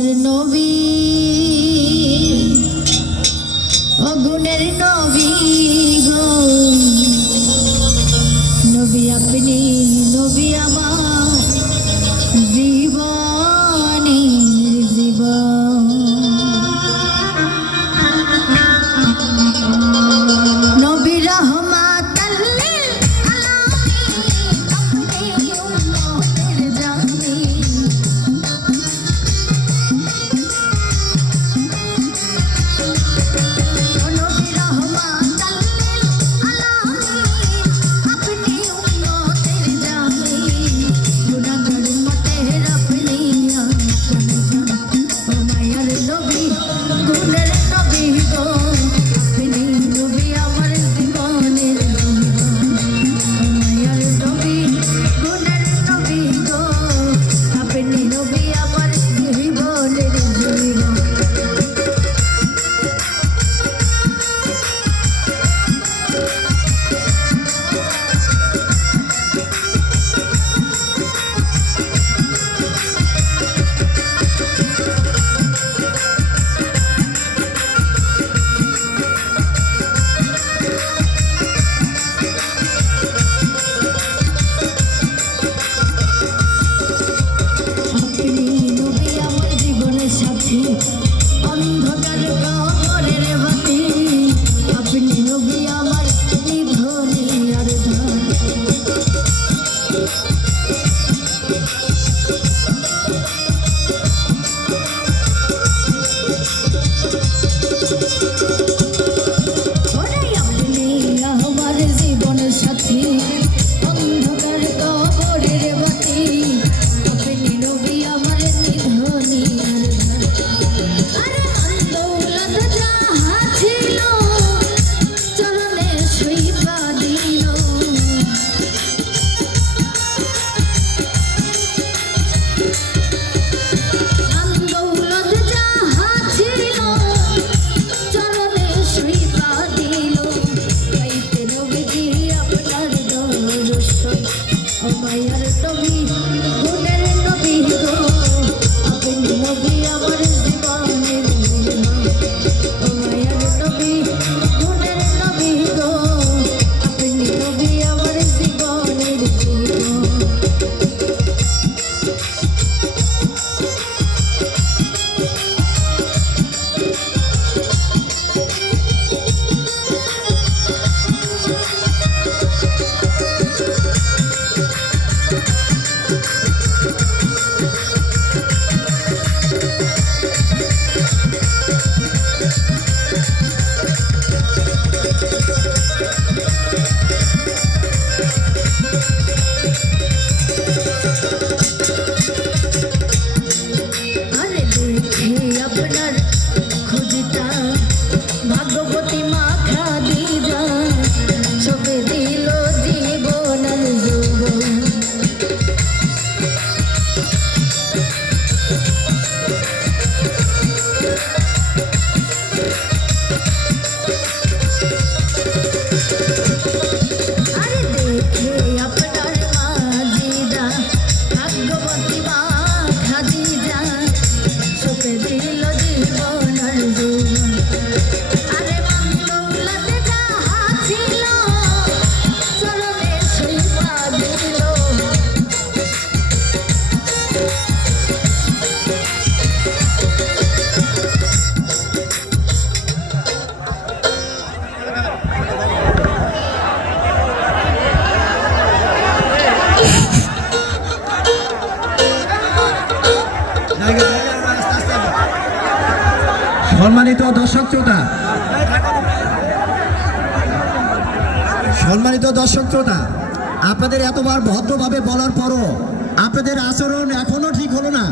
সোনার নবী অগুণের নবী গো নবী আপনি নবী আমার জীবনের জীবন নবী রহমাতাল লিল আলামিন আপনি উম্মতের জামি অন্ধকার কবরের বাতি আপনি নবী আমার নিধনে আর ধান আপনি আমার জীবনের সাথী অন্ধকার কবরের বাতি আপনি নবী আমার নিধনে আর মায়ার নবী গুণের নবী গো আপনি নবী আমার জীবনের মায়ার নবী গুণের নবী গো আপনি নবী আমার জীবনের আপনার খুঁজতা ভাগ্যবতী মা খাদিজা সবে দিল জীবন আর যৌবন আরে দেখে আপনার মাজিদা ভাগ্যবতী মা খাদিজা সবে দিল জীবন আর যৌবন আরে বাংলাতে যাহা ছিল চরণে সইবা দিল সম্মানিত দর্শক শ্রোতা আপনাদের এতবার ভদ্রভাবে বলার পরও আপনাদের আচরণ এখনো ঠিক হলো না।